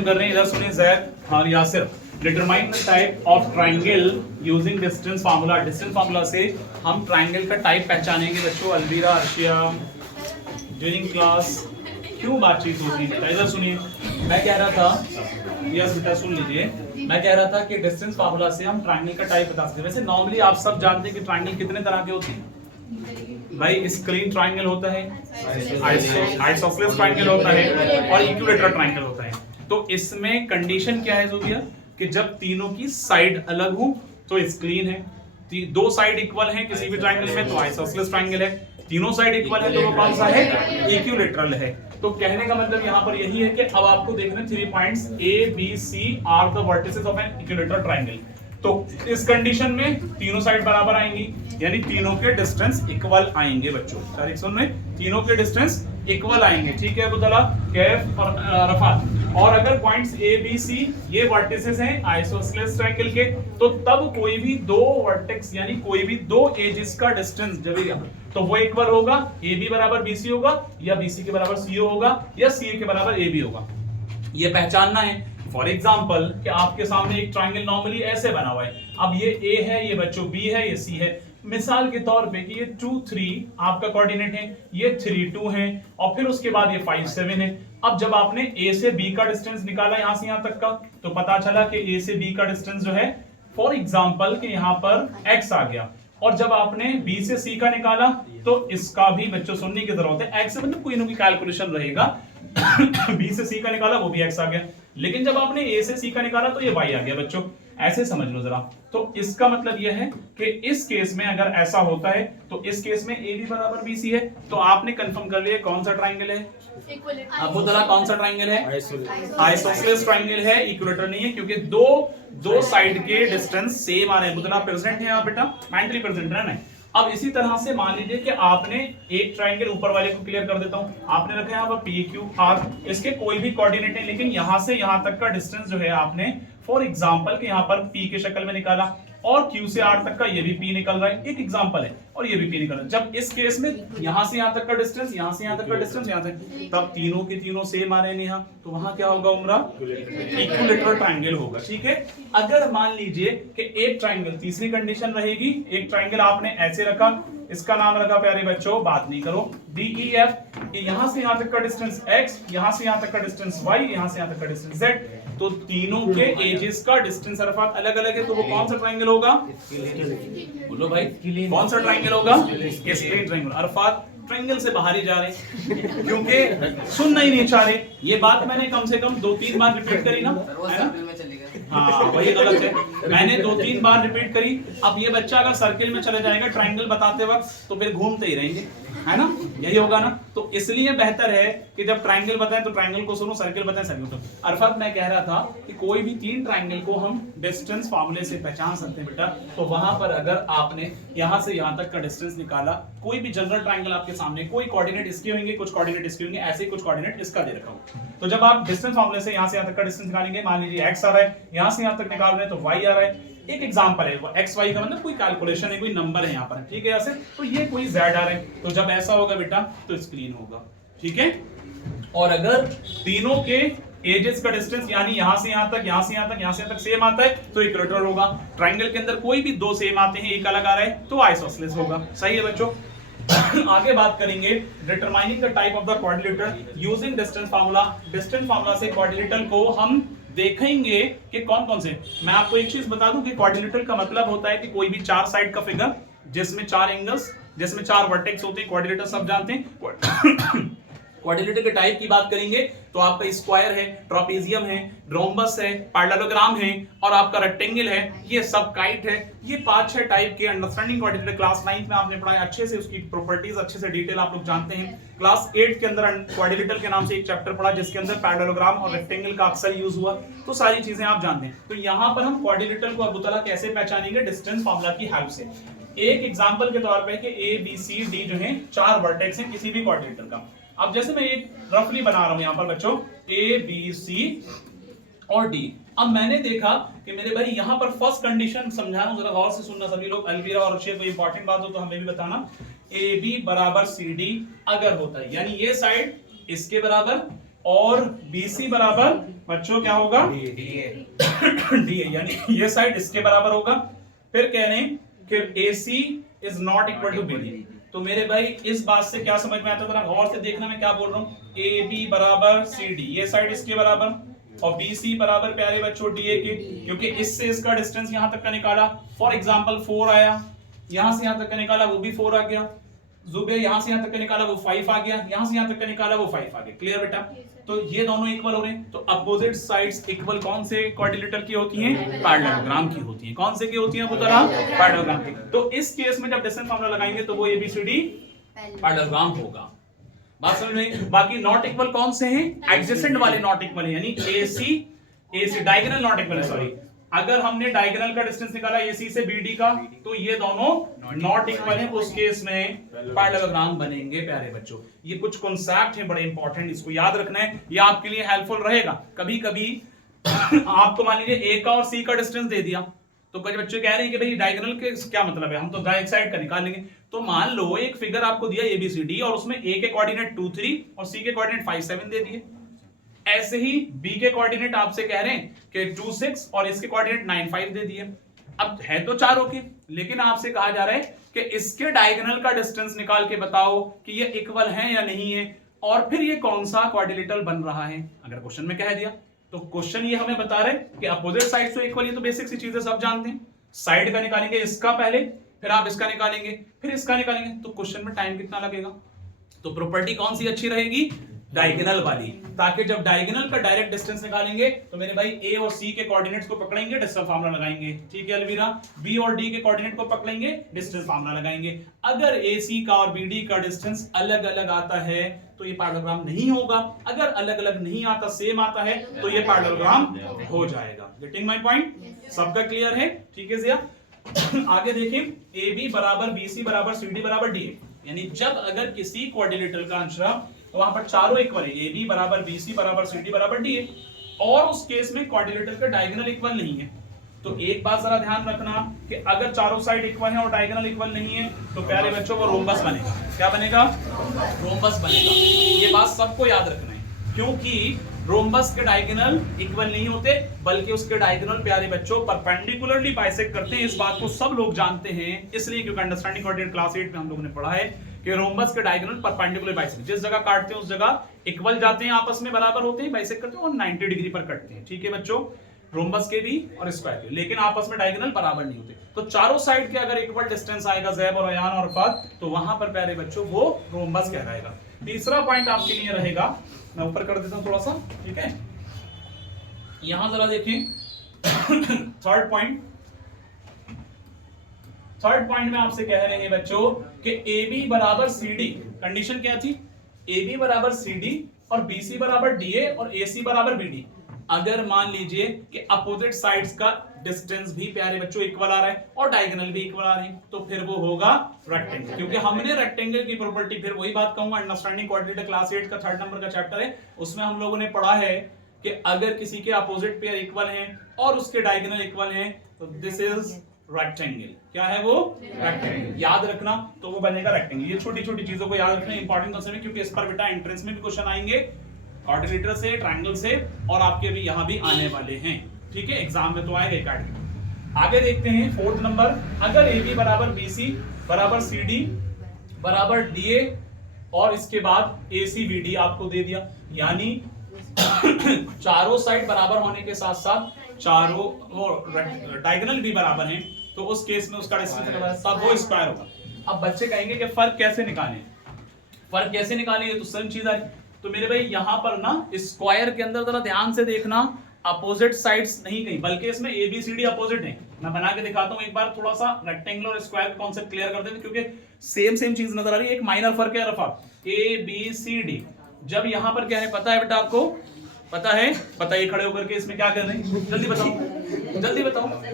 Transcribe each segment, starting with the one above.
Continue कर रहे हैं। इधर सुनिए जैद और Yasir, determine the type of triangle using distance formula. Distance formula से हम ट्राइंगल का टाइप पहचानेंगे बच्चों। अलवीरा, अर्शिया, ड्यूरिंग क्लास क्यों बातचीत होती है? इधर सुनिए, मैं कह रहा था, यस बेटा सुन लीजिए, मैं कह रहा था कि डिस्टेंस फार्मूला से हम ट्राइंगल का टाइप बता सकते हैं। वैसे नॉर्मली आप सब जानते हैं कि ट्राइंगल कितने तरह के होते हैं भाई। स्क्रीन ट्राइंगल होता है, आइसोसेलेस ट्राइंगल होता है और इक्विलेटरल ट्राइंगल होता है। तो इसमें कंडीशन क्या है जोगिया कि जब तीनों की साइड अलग हो तो स्क्रीन है, दो साइड इक्वल हैं किसी भी ट्राइंगल में तो आइसोसेलेस ट्राइंगल है, तीनों साइड इक्वल है तो वो कौन सा है? इक्विलेटरल है। तो कहने का मतलब यहाँ पर यही है कि अब आपको देखना 3 points A, B, C are the vertices of an equilateral triangle. तो इस कंडीशन में तीनों साइड बराबर आएंगी, यानी तीनों के डिस्टेंस इक्वल आएंगे बच्चों। डायरेक्शन में तीनों के डिस्टेंस इक्वल आएंगे, ठीक है अबुतला, कैफ और रफात। और अगर पॉइंट्स A, B, C ये वर्टिसेस हैं आइसोसेलेस ट्राइंगल के, तो तब कोई भी दो वर्टेक्स यानी कोई भी दो एजेस का डिस्टेंस जब तो वो इक्वल होगा। AB बराबर BC होगा या BC के बराबर CO होगा या CA के बराबर AB होगा। ये पहचानना है। फॉर एग्जाम्पल कि आपके सामने एक ट्राइंगल नॉर्मली ऐसे बना हुआ है, अब ये A है, ये बच्चों B है, ये C है। मिसाल के तौर पे कि ये 2 3 आपका कोऑर्डिनेट है, ये 3 2 है और फिर उसके बाद ये 5 7 है। अब जब आपने A से B का डिस्टेंस निकाला यहां से यहां तक का, तो पता चला कि A से B का डिस्टेंस जो है फॉर एग्जाम्पल कि यहां पर X आ गया। और जब आपने B से C का निकाला तो इसका भी बच्चों सुनने की जरूरत है, X से मतलब कोई ना कोई कैलकुलेशन रहेगा। B से C का निकाला वो भी X आ गया, लेकिन जब आपने A से C का निकाला तो ये Y आ गया बच्चों। ऐसे समझ लो जरा। तो इसका मतलब यह है कि इस केस में अगर ऐसा होता है तो इस केस में AB बराबर BC है, तो आपने कंफर्म कर लिया कौन सा ट्राइंगल है। अब वो जरा कौन सा ट्राइंगल है? आइसोसेलेस ट्राइंगल है, इक्विलेटरल नहीं है, क्योंकि दो साइड के डिस्टेंस सेम आ रहे हैं। बुधना प्रेजेंट है आप बेटा, मेंटली प्रेजेंट रहना है। अब इसी तरह से मान लीजिए कि आपने एक ट्राइंगल ऊपर वाले को क्लियर कर देता हूं, आपने रखा है यहाँ पर PQR, इसके कोई भी कोऑर्डिनेट है, लेकिन यहां से यहां तक का डिस्टेंस जो है आपने फॉर एग्जांपल कि यहां पर P के शक्ल में निकाला और Q से R तक का ये भी P निकल रहा है, एक एग्जांपल है, और ये भी P निकल रहा है। जब इस केस में यहां से यहां तक का डिस्टेंस, यहां से यहां तक का डिस्टेंस, यहां से, तब तीनों के तीनों सेम आ रहे हैं यहाँ, तो वहां क्या होगा उमरा? इक्विलेटरल ट्राइंगल होगा, ठीक है। अगर मान लीजिए कि एक ट्राइंगल, तीसरी कंडीशन रहेगी, एक ट्राइंगल आपने ऐसे रखा, इसका नाम रखा प्यारे बच्चों, बात नहीं करो, DEF, यहां से यहां तक का डिस्टेंस X, यहां से यहां तक का डिस्टेंस Y, यहां से यहां तक का डिस्टेंस Z, तो तीनों के एजेस का डिस्टेंस अरफात अलग अलग है, तो वो कौन सा ट्राइंगल होगा? बोलो भाई, कौन सा ट्राइंगल होगा? Screen triangle. अरफात ट्राइंगल से बाहर ही जा रहे क्योंकि सुनना ही नहीं चाह रहे। ये बात मैंने कम से कम 2-3 बार रिपीट करी ना, है ना? हाँ वही गलत है, मैंने 2-3 बार रिपीट करी। अब ये बच्चा अगर सर्किल में चले जाएगा ट्राइंगल बताते वक्त तो फिर घूमते ही रहेंगे, है ना? यही होगा ना। तो इसलिए बेहतर है कि जब ट्राइंगल बताएं तो ट्राइंगल को सुनो, सर्किल बताएं सर्किल को। अरफत मैं कह रहा था कि कोई भी 3 ट्राइंगल को हम डिस्टेंस फार्मूले से पहचान सकते हैं बेटा। तो वहां पर अगर आपने यहां से यहां तक का डिस्टेंस निकाला, कोई भी जनरल ट्राइंगल आपके सामने, कोई कोऑर्डिनेट इसके होंगे, कुछ कोऑर्डिनेट इसके होंगे, ऐसे ही कुछ कोऑर्डिनेट इसका दे रखा हो, तो जब आप डिस्टेंस फार्मूले से यहां से यहां तक का डिस्टेंस निकालेंगे, मान लीजिए X आ रहा है, यहां से यहां तक निकाल रहे हैं तो Y आ रहा है, एक एग्जांपल है, एक्स वाई का मतलब कोई कैलकुलेशन है, कोई नंबर है यहाँ पर, ठीक है ऐसे, तो ये कोई Z आ रहा है, तो जब ऐसा होगा बेटा तो स्क्रीन होगा, ठीक है। और अगर तीनों के एजेस का डिस्टेंस यानी यहां से यहां तक, यहां से यहां तक, यहां से यहां तक सेम आता है तो इक्विलेटरल होगा। ट्राइंगल के अंदर कोई भी दो सेम आते हैं, एक अलग आ रहा है तो आइसोसेलेस होगा। सही है बच्चों। आगे बात करेंगे determining the type of the quadrilateral using distance formula. Distance formula से क्वाड्रिलेटरल को हम देखेंगे कि कौन कौन से। मैं आपको एक चीज बता दूं कि क्वाड्रिलेटरल का मतलब होता है कि कोई भी 4 साइड का फिगर जिसमें 4 एंगल्स, जिसमें 4 वर्टेक्स होते हैं। क्वाड्रिलेटरल सब जानते हैं। क्वाड्रिलेटरल के टाइप की बात करेंगे तो आपका स्क्वायर है, ट्रापेजियम है, रोम्बस है, पैरेललोग्राम है और आपका रेक्टेंगल है, ये सब काइट है। ये 5-6 टाइप के अंडरस्टैंडिंग क्वाड्रिलेटरल क्लास 9 में आपने पढ़ा है अच्छे से, उसकी प्रॉपर्टीज अच्छे से डिटेल आप लोग जानते हैं। क्लास 8 के अंदर क्वाड्रिलेटरल के नाम से एक चैप्टर पढ़ा जिसके अंदर पैरेललोग्राम और रेक्टेंगल का अक्सर यूज हुआ, तो सारी चीजें आप जानते हैं। तो यहाँ पर हम क्वाड्रिलेटरल को अबुतला कैसे पहचानेंगे? डिस्टेंस फार्मूला की हेल्प से। एक एग्जांपल के तौर पे कि ABCD जो है 4 वर्टेक्स हैं किसी भी क्वाड्रिलेटरल का। अब जैसे मैं एक रफली बना रहा हूं यहां पर बच्चों ABC और D। अब मैंने देखा कि मेरे भाई यहां पर फर्स्ट कंडीशन समझा रहा हूं, जरा गौर से सुनना सभी लोग। अलवीरा और अर्शिया कोई इंपॉर्टेंट बात हो तो हमें भी बताना। AB बराबर CD अगर होता है, यानी ये साइड इसके बराबर, और BC बराबर बच्चों क्या होगा DA, यानी ये साइड इसके बराबर होगा। फिर कह रहे हैं कि AC is not equal to BD। तो मेरे भाई इस बात से क्या समझ में आता है, जरा गौर से देखना मैं क्या बोल रहा हूँ। AB बराबर CD, ये साइड इसके बराबर, और BC बराबर प्यारे बच्चों DA के, क्योंकि इससे इसका डिस्टेंस यहां तक का निकाला, फॉर एग्जांपल 4 आया, यहां से यहां तक का निकाला वो भी 4 आ गया, जुबे यहां से यहां तक का निकाला वो 5 आ गया, यहां से यहां तक का निकाला वो 5 आ गया। क्लियर बेटा? तो ये दोनों इक्वल हो रहे हैं। तो अपोजिट साइड्स इक्वल कौन से क्वाड्रिलेटरल की होती हैं? पैरेललोग्राम की होती हैं। कौन से की होती हैं पुतला? पैरेललोग्राम की। तो इस केस में जब डिस्टेंस फार्मूला लगाएंगे तो वो ABCD पैरेललोग्राम होगा। बात समझ में? बाकी नॉट इक्वल कौन से हैं? एडजेसेंट वाले नॉट इक्वल हैं, यानी AC डायगोनल नॉट इक्वल है, सॉरी। अगर हमने डायगोनल का डिस्टेंस निकाला AC से BD का, तो ये दोनों नॉट इक्वल हैं, उस केस में पैरेललोग्राम बनेंगे प्यारे बच्चों। ये कुछ कॉन्सेप्ट हैं बड़े इंपॉर्टेंट, इसको याद रखना है, ये आपके लिए हेल्पफुल रहेगा। कभी कभी आपको मान लीजिए A का और C का डिस्टेंस दे दिया, तो कुछ बच्चे कह रहे हैं कि भाई डायगोनल के क्या मतलब है, हम तो राइट साइड का निकाल लेंगे। तो मान लो एक फिगर आपको दिया ABCD और उसमें A के कोऑर्डिनेट 2 3 और C के कोऑर्डिनेट 5 7 दे दिए। ऐसे ही B के कोऑर्डिनेट आपसे कह रहे हैं कि 2 6 और इसके कोऑर्डिनेट 9 5 दे दिए। अब है तो चारों के, लेकिन आपसे कहा जा रहा है कि इसके डायगोनल का डिस्टेंस निकाल के बताओ कि ये इक्वल है या नहीं है, और फिर ये कौन सा क्वाड्रिलेटरल बन रहा है। अगर क्वेश्चन में कह दिया तो क्वेश्चन ये हमें बता रहे कि अपोजिट साइड तो इक्वल, ये तो बेसिक सी चीजें सब जानते हैं। साइड का निकालेंगे इसका पहले, फिर आप इसका निकालेंगे, फिर इसका निकालेंगे, तो क्वेश्चन में टाइम कितना लगेगा। तो प्रॉपर्टी कौन सी अच्छी रहेगी? डायगोनल वाली, ताकि जब डायगोनल का डायरेक्ट डिस्टेंस निकालेंगे तो मेरे भाई A और C के कोऑर्डिनेट्स को पकड़ेंगे, डिस्टेंस फार्मूला लगाएंगे। ठीक है अलवीरा? B और D के कोऑर्डिनेट को पकड़ेंगे, डिस्टेंस फार्मूला लगाएंगे। अगर AC का और BD का डिस्टेंस अलग अलग आता है तो ये पैरेललोग्राम नहीं होगा, अगर अलग अलग नहीं आता, सेम आता है, तो ये पैरेललोग्राम हो जाएगा। Getting my point? सबका क्लियर है? ठीक है जिया। आगे देखिए, AB बराबर BC बराबर CD बराबर DA, यानी जब अगर किसी क्वाड्रिलेटरल का आंसर तो वहां पर चारों इक्वल है, AB बराबर BC बराबर CD बराबर DA, और उस केस में क्वाड्रिलेटरल का डायगोनल इक्वल नहीं है। तो एक बात जरा ध्यान रखना कि अगर चारों साइड इक्वल है और डायगोनल इक्वल नहीं है तो प्यारे बच्चों वो रोम्बस बनेगा। क्या बनेगा? रोम्बस बनेगा। ये बात सबको याद रखना है, क्योंकि रोम्बस के डायगोनल इक्वल नहीं होते, बल्कि उसके डायगोनल प्यारे बच्चों परपेंडिकुलरली बाइसेक्ट करते हैं। इस बात को सब लोग जानते हैं, इसलिए क्योंकि अंडरस्टैंडिंग कोऑर्डिनेट क्लास 8 में हम लोगों ने पढ़ा है कि रोम्बस के डायगोनल परपेंडिकुलर बाइसेक्ट, जिस जगह काटते हैं उस जगह इक्वल जाते हैं, आपस में बराबर होते हैं, बाइसेक्ट करते हैं और 90 डिग्री पर कटते हैं। ठीक है बच्चों? रोम्बस के भी और स्क्वायर के, लेकिन आपस में डायगोनल बराबर नहीं होते। तो चारों साइड के अगर इक्वल डिस्टेंस आएगा ज़ैब और अयान और फत, तो वहां पर प्यारे बच्चों वो रोम्बस कहलाएगा। तीसरा पॉइंट आपके लिए रहेगा, मैं ऊपर कर देता हूं थोड़ा सा, ठीक है? यहां जरा देखें थर्ड पॉइंट में आपसे कह रहे हैं बच्चों कि AB बराबर CD, कंडीशन क्या थी? AB बराबर CD और BC बराबर DA और AC बराबर BD। अगर मान लीजिए कि अपोजिट साइड्स का डिस्टेंस भी प्यारे बच्चों इक्वल आ रहा है और डायगोनल भी इक्वल आ रहे हैं, तो फिर वो होगा रेक्टेंगल। क्योंकि हमने रेक्टेंगल की प्रॉपर्टी, फिर वही बात कहूंगा, अंडरस्टैंडिंग क्वाड्रिलेटरल क्लास 8 का 3rd नंबर का चैप्टर है, उसमें हम लोगों ने पढ़ा है कि अगर किसी के अपोजिट पेयर इक्वल हैं और उसके डायगोनल इक्वल हैं तो दिस इज रेक्टेंगल। क्या है वो? रेक्टेंगल। याद रखना, तो वो बनेगा रेक्टेंगल। ये छोटी छोटी चीजों को याद रखना इंपॉर्टेंट कंसेप्ट है, क्योंकि इस पर बेटा एंट्रेंस में भी क्वेश्चन आएंगे क्वाड्रिलेटरल से, ट्रायंगल से, और आपके भी यहां भी आने वाले हैं। ठीक है? एग्जाम में तो आएगा एक। आगे देखते हैं 4th नंबर, अगर AB बराबर BC बराबर CD बराबर DA और इसके बाद AC BD आपको दे दिया, यानी चारों साइड बराबर होने के साथ साथ चारों डायगोनल भी बराबर हैं, तो उस केस में उसका डिस्टेंस सब वो स्क्वायर होगा। अब बच्चे कहेंगे कि फर्क कैसे निकालें? फर्क कैसे निकालें? ये तो सेम चीज है। तो मेरे भाई यहां पर ना स्क्वायर के अंदर जरा ध्यान से देखना, अपोजिट साइड्स नहीं कहीं, बल्कि इसमें ABCD अपोजिट है। मैं बना के दिखाता हूं एक बार, थोड़ा सा रेक्टेंगल और स्क्वायर का कॉन्सेप्ट क्लियर कर देते, क्योंकि सेम चीज नजर आ रही है। एक माइनर फर्क है रफा, ABCD। जब यहां पर क्या है पता है बेटा आपको? पता है? बताइए खड़े होकर के, इसमें क्या कर रहे हैं? जल्दी बताओ, जल्दी बताओ। पता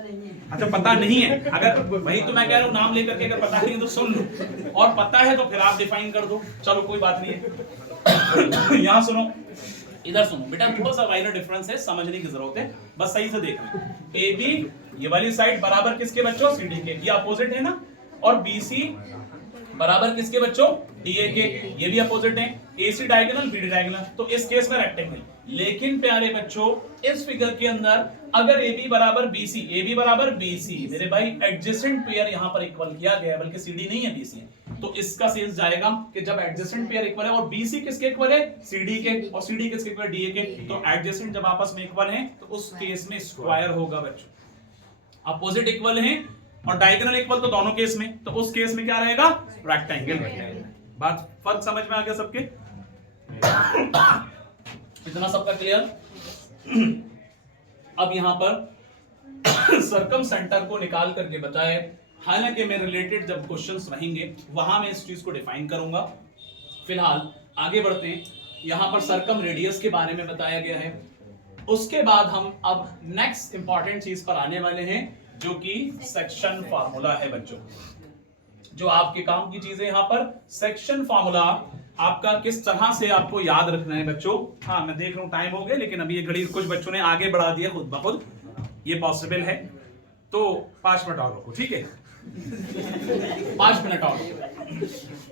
नहीं है। अच्छा पता नहीं है, अगर वही तो मैं कह रहा हूँ, नाम लेकर के अगर पता नहीं है तो सुन लो, और पता है तो फिर आप डिफाइन कर दो। चलो कोई बात नहीं है। यहाँ सुनो, इधर सुनो बेटा, थोड़ा सा माइनर डिफरेंस है, समझने की जरूरत है, बस सही से देखना। AB ये वाली साइड बराबर किसके बच्चों? CD के, ये अपोजिट है ना, और BC बराबर किसके बच्चों, डीए के। ये भी अपोजिट है, एसी डायगोनल बीडी डायगोनल, तो इस केस में रेक्टेंगल। लेकिन प्यारे बच्चों इस फिगर के अंदर अगर AB बराबर BC, AB बराबर BC, मेरे भाई एडजेसेंट पेयर यहां पर इक्वल किया गया है, बल्कि CD नहीं है BC है, तो इसका सेंस जाएगा कि जब एडजेसेंट पेयर इक्वल है और BC किसके इक्वल है, CD के, और CD किसके इक्वल है, DA के, तो एडजेसेंट जब आपस में इक्वल हैं तो उस केस में स्क्वायर होगा बच्चों। अपोजिट इक्वल हैं और डायगोनल इक्वल तो दोनों केस में, तो उस केस में क्या रहेगा, रेक्टेंगल रहेगा। बात फर्क समझ में आ गया सबके? इतना सबका क्लियर? अब यहां पर सर्कम सेंटर को निकाल करके बताए, हालांकि मेरे रिलेटेड जब क्वेश्चंस रहेंगे वहां मैं इस चीज को डिफाइन करूंगा। फिलहाल आगे बढ़ते हैं। यहां पर सर्कम रेडियस के बारे में बताया गया है। उसके बाद हम अब नेक्स्ट इंपॉर्टेंट चीज पर आने वाले हैं, जो कि सेक्शन फार्मूला है बच्चों। जो आपके काम की चीजें यहां पर, सेक्शन फार्मूला आपका किस तरह से आपको याद रखना है बच्चों। हाँ मैं देख रहा हूं टाइम हो गया, लेकिन अभी ये घड़ी कुछ बच्चों ने आगे बढ़ा दिया खुद ब खुद, ये पॉसिबल है, तो 5 मिनट और रखो, ठीक है? 5 मिनट और,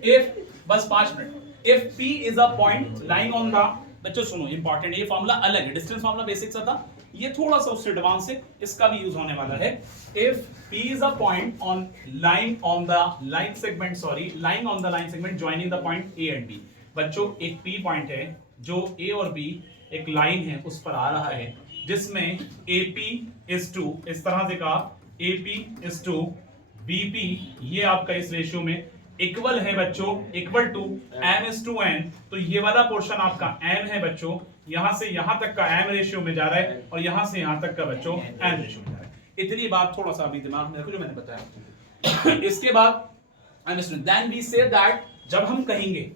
इफ बस 5 minute. If P is a point lying on the, बच्चों सुनो इंपॉर्टेंट, ये फॉर्मूला अलग है, डिस्टेंस फॉर्मूला बेसिक सा था, ये थोड़ा सा उससे एडवांस है, इसका भी यूज होने वाला है। If P is a point on line on the line segment, sorry, lying on the line segment joining the point A and B। बच्चों एक P पॉइंट है जो A और B एक लाइन है उस पर आ रहा है, जिसमें AP is to, इस तरह से कहा, AP is to BP, ये आपका इस रेशियो में इक्वल है बच्चों, equal to M is to N, तो ये वाला पोर्शन आपका M है बच्चों, यहां से यहां तक का M रेशियो में जा रहा है और यहां से यहां तक का बच्चों N रेशियो में जा रहा है। इतनी बात थोड़ा सा अभी दिमाग में रखो जो मैंने बताया। इसके बाद then we say that, जब हम कहेंगे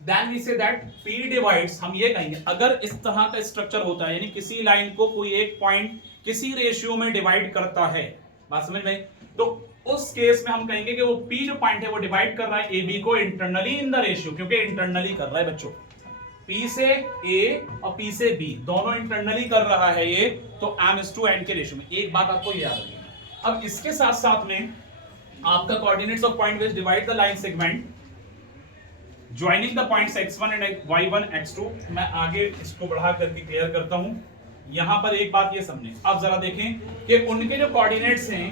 then we say that P divides, हम ये कहेंगे अगर इस तरह का स्ट्रक्चर होता है, यानी किसी लाइन को कोई एक पॉइंट किसी रेशियो में डिवाइड करता है, बात समझ में, तो उस केस में हम कहेंगे कि वो P जो पॉइंट है वो डिवाइड कर रहा है AB को इंटरनली इन द रेशियो, क्योंकि इंटरनली कर रहा है बच्चों, P से A और P से B दोनों इंटरनली कर रहा है ये, तो M is to N के रेशियो में। एक बात आपको याद रखनी है। अब इसके साथ साथ में आपका coordinates of point which divide the line segment joining the points x1 and y1 x2, मैं आगे इसको बढ़ा करके क्लियर करता हूं। यहां पर एक बात ये समझें, अब जरा देखें कि उनके जो कोऑर्डिनेट्स हैं,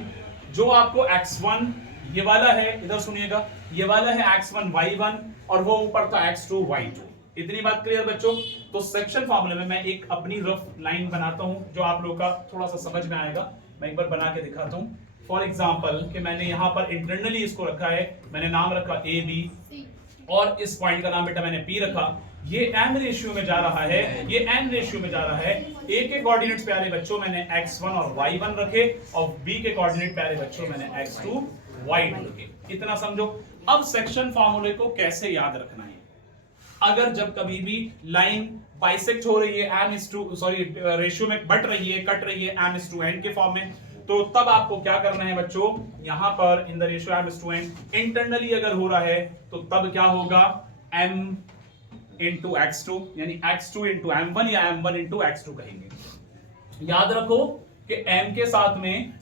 जो आपको x1 ये वाला है, इधर सुनिएगा, ये वाला है x1 y1 और वो ऊपर था x2 y2। इतनी बात क्लियर बच्चों? तो सेक्शन फार्मूले में मैं एक अपनी रफ लाइन बनाता हूं जो आप लोगों का थोड़ा सा समझ में आएगा। मैं एक बार बना के दिखाता हूं। फॉर एग्जांपल कि मैंने यहां पर इंटरनली इसको रखा है, मैंने नाम रखा AB और इस पॉइंट का नाम बेटा मैंने P रखा। ये M रेशियो में जा रहा है, ये N रेशियो में जा रहा है। A के कोऑर्डिनेट्स प्यारे बच्चों मैंने x1 और y1 रखे और B के कोऑर्डिनेट प्यारे बच्चों मैंने x2 y2 रखे। इतना समझो। अब सेक्शन फार्मूले को कैसे याद रखना है? अगर जब कभी भी लाइन बाइसेक्ट हो रही है, M is to, sorry ratio में बढ़ रही है, कट रही है M is to N के फॉर्म में, तो तब आपको क्या करना है बच्चों, यहां पर in the ratio M is to N internally अगर हो रहा है तो तब क्या होगा, M into x2, यानी x2 into m1 या m1 into x2 कहेंगे। याद रखो कि m के साथ में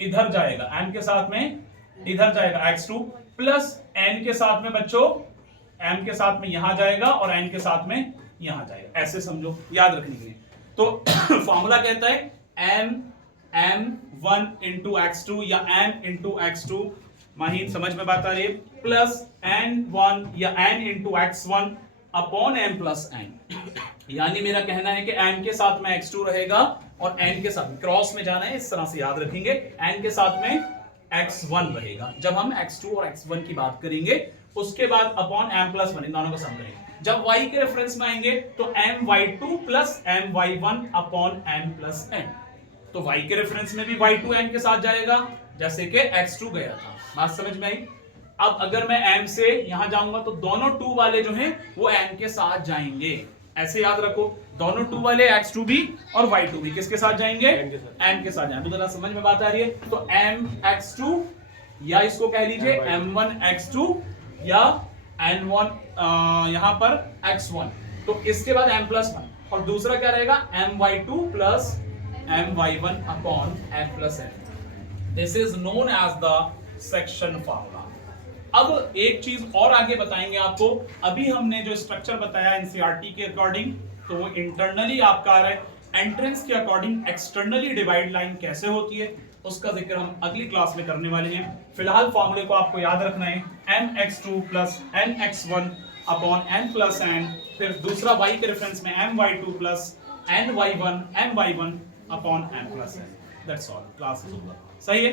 इधर जाएगा, m के साथ में इधर जाएगा x2 प्लस n के साथ में बच्चों m के साथ में यहां जाएगा और n के साथ में यहां जाएगा। ऐसे समझो, याद रखने के लिए। तो फॉर्मूला कहता है m1 into x2 या m into x2, माहिन समझ में बात आ रही है, प्लस n1 या n into x1 upon m plus n। यानी मेरा कहना है कि m के साथ में x2 रहेगा और n के साथ क्रॉस में जाना है, इस तरह से याद रखेंगे, n के साथ में x1 रहेगा। जब हम x2 और x1 की बात करेंगे उसके बाद अपॉन m प्लस 1 इन दोनों को सम करेंगे। जब y के रेफरेंस में आएंगे तो my2 plus my1 upon m plus n। तो y के रेफरेंस में भी y2 n के साथ जाएगा जैसे कि x2 गया था। बात समझ में आई? अब अगर मैं m से यहां जाऊंगा तो दोनों 2 वाले जो हैं वो n के साथ जाएंगे। ऐसे याद रखो, दोनों 2 वाले x2 भी और y2 भी किसके साथ जाएंगे, n के साथ जाएंगे। तो जरा समझ में बात आ रही है? तो mx2 या इसको कह लीजिए m1x2 या n1 यहां पर x1, तो इसके बाद m प्लस 1 और दूसरा क्या रहेगा my2 plus my1 upon m plus n। This is known as the section formula. अब एक चीज और आगे बताएंगे आपको। अभी हमने जो स्ट्रक्चर बताया एनसीईआरटी के अकॉर्डिंग, तो वो इंटरनली आपका आ रहा है। एंट्रेंस के अकॉर्डिंग एक्सटर्नली डिवाइड लाइन कैसे होती है उसका जिक्र हम अगली क्लास में करने वाले हैं। फिलहाल फॉर्मूले को आपको याद रखना है, mx2 plus nx1 upon n plus n, फिर दूसरा y के रेफरेंस में my2 plus ny1 upon n plus n। That's all, class is over. सही है।